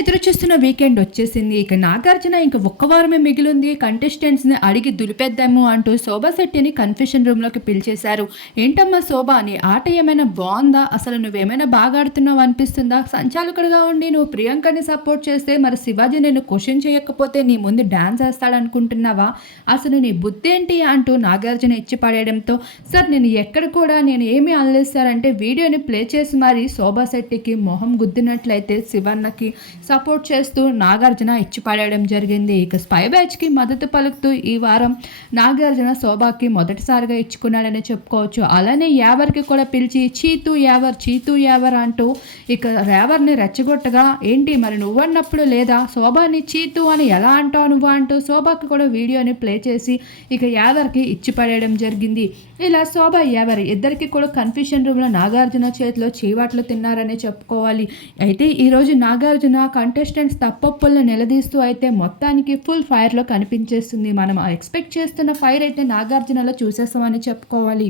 ఎదురు చూస్తున్న వీకెండ్ వచ్చేసింది. ఇక నాగార్జున ఇంక ఒక్క వారమే మిగిలింది. కంటెస్టెంట్స్ని అడిగి దులిపేద్దాము అంటూ శోభా శెట్టిని కన్ఫ్యూషన్ రూమ్లోకి పిలిచేశారు. ఏంటమ్మా శోభా నీ ఆట ఏమైనా బాగుందా? అసలు నువ్వేమైనా బాగా ఆడుతున్నావు అనిపిస్తుందా? సంచాలకుడిగా ఉండి నువ్వు ప్రియాంకని సపోర్ట్ చేస్తే మరి శివాజీ నేను క్వశ్చన్ చేయకపోతే నీ ముందు డాన్స్ వేస్తాడనుకుంటున్నావా? అసలు నీ బుద్ధి ఏంటి అంటూ నాగార్జున ఇచ్చి పడేయడంతో సార్ నేను ఎక్కడ కూడా నేను ఏమీ అనలేదు సార్. అంటే వీడియోని ప్లే చేసి మరి శోభా శెట్టికి మొహం గుద్దినట్లయితే శివన్నకి సపోర్ట్ చేస్తూ నాగార్జున ఇచ్చి పడేయడం జరిగింది. ఇక స్పై బ్యాచ్కి మద్దతు పలుకుతూ ఈ వారం నాగార్జున శోభాకి మొదటిసారిగా ఇచ్చుకున్నాడని చెప్పుకోవచ్చు. అలానే యావర్కి కూడా పిలిచి చీతు యావర్ చీతు యావర్ అంటూ ఇక రేవర్ని రెచ్చగొట్టగా ఏంటి మరి నువ్వన్నప్పుడు లేదా? శోభాని చీతు అని ఎలా అంటావు నువ్వు? అంటూ శోభాకి కూడా వీడియోని ప్లే చేసి ఇక యావర్కి ఇచ్చి పడేయడం జరిగింది. ఇలా శోభ యావర్ ఇద్దరికి కూడా కన్ఫ్యూషన్ రూమ్లో నాగార్జున చేతిలో చీవాట్లు తిన్నారని చెప్పుకోవాలి. అయితే ఈరోజు నాగార్జున కంటెస్టెంట్స్ తప్పొప్పులను నిలదీస్తూ అయితే మొత్తానికి ఫుల్ ఫైర్లో కనిపించేస్తుంది. మనం ఎక్స్పెక్ట్ చేస్తున్న ఫైర్ అయితే నాగార్జునలో చూసేస్తామని చెప్పుకోవాలి.